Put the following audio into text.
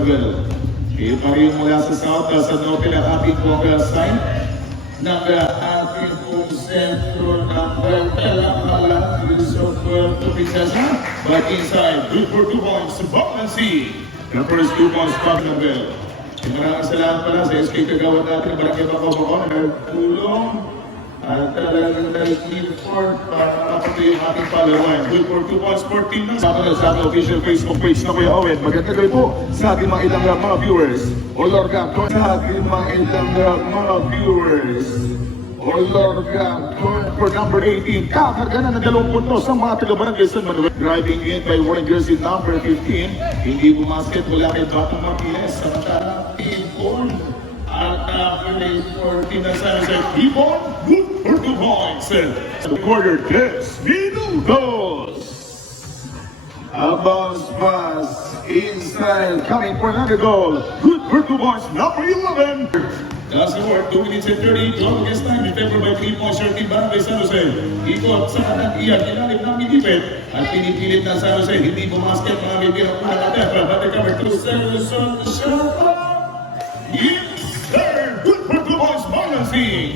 Manuel. Kayo pa rin mula sa South, sa Norte ng ating Congress side. Ng ating pong sentro ng Pagkalakalan, Luzon, Puerto Princesa. But inside, good for 2 points, Bambansi. The first 2 points, Manuel. Maraming salamat pala sa SK Kagawad natin, Barangay Bacobacon, nagtulong at talagang nag-effort para makapatuloy yung ating palawan. Good for 2 points, 14 na. Sa ating official Facebook page na Kuya Owen. Magandang gabi po sa ating mga ilang mga viewers. Olorga, sa ating mga ilang mga viewers. Olorga, for number 18. Kakarga na ng 2 puntos sa mga taga-barangay San Manuel. Driving in by wearing jersey number 15. Hindi bumasket mula kay Bato Martinez. Samantalang team Paul. At play for Team San Jose. Ibon, good for 2 points. Quarter, 10 minutos. A bounce pass inside, coming for another goal. Good for 2 points, number 11. That's the word, 2 minutes and 30. Clock against time, in favor by 3 points, your team Barangay San Jose. Ikot sa kanang iyan, ilalim ng minipit. At pinipilit ng San Jose, hindi bumasket mga bibirang mga natin. But they cover to San Jose, shot up. Yes, sir! Good for 2 points, balancing.